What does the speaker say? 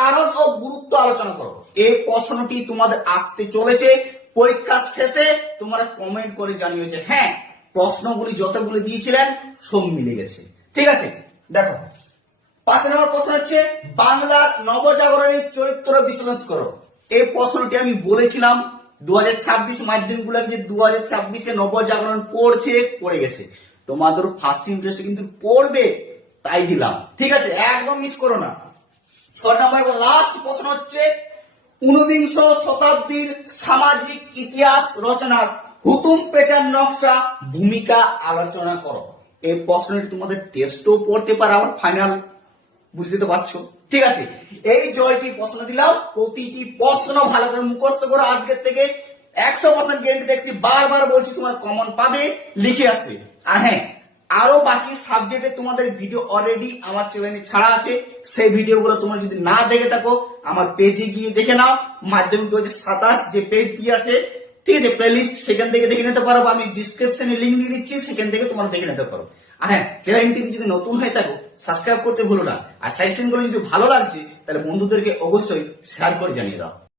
কারণ ও গুরুত্ব আলোচনা করো। এই প্রশ্নটি তোমাদের আসতে চলেছে পরীক্ষা শেষে। তোমরা কমেন্ট করে জানিও যে হ্যাঁ, প্রশ্নগুলি যতগুলো দিয়েছিলেন সব মিলে গেছে। ঠিক আছে, দেখো 5 নম্বর প্রশ্ন হচ্ছে বাংলার নবজাগরণের চরিত্র বিশ্লেষণ করো। এই প্রশ্নটি আমি বলেছিলাম 2026 মাধ্যমিক গুলো যে 2026-এ নবজাগরণ পড়ে গেছে। তোমাদের ফার্স্ট ইন্টারেস্ট কিন্তু পড়বে, তাই দিলাম। ঠিক আছে, একদম মিস করো না। 6 নম্বর লাস্ট প্রশ্ন হচ্ছে 19 শতাব্দীর সামাজিক ইতিহাস রচনার হুতুম পেঁচার নকশা ভূমিকা আলোচনা করো। এই প্রশ্নটি তোমাদের টেস্টও পড়তে পারে, আমার ফাইনাল, বুঝতে তো পারছো। ঠিক আছে, এই জয়টি প্রশ্ন দিলাম, প্রতিটি প্রশ্ন ভালো করে মুখস্থ করো। আজকের থেকে 100% গ্যারান্টি দেখছি, বারবার বলছি তোমার কমন পাবে, লিখে আসবে। আর হ্যাঁ, আরো বাকি সাবজেক্টে তোমাদের ভিডিও অলরেডি আমার চ্যানেলে ছাড়া আছে। সেই ভিডিওগুলো তোমরা যদি না দেখে থাকো আমার পেজে গিয়ে দেখে নাও। মাধ্যমিক 2027 যে পেজটি আছে, ঠিক আছে, প্লেলিস্ট, সেখান থেকে দেখে নিতে পারো। আমি ডিসক্রিপশনে লিংক দিয়ে দিচ্ছি, সেখান থেকে তোমরা দেখে নিতে পারো। আর হ্যাঁ, চ্যানেলটি যদি নতুন হয়ে থাকো সাবস্ক্রাইব করতে ভুলো না। আর সাজেশন গুলো যদি ভালো লাগছে তাহলে বন্ধুদেরকে অবশ্যই শেয়ার করে জানিয়ে দাও।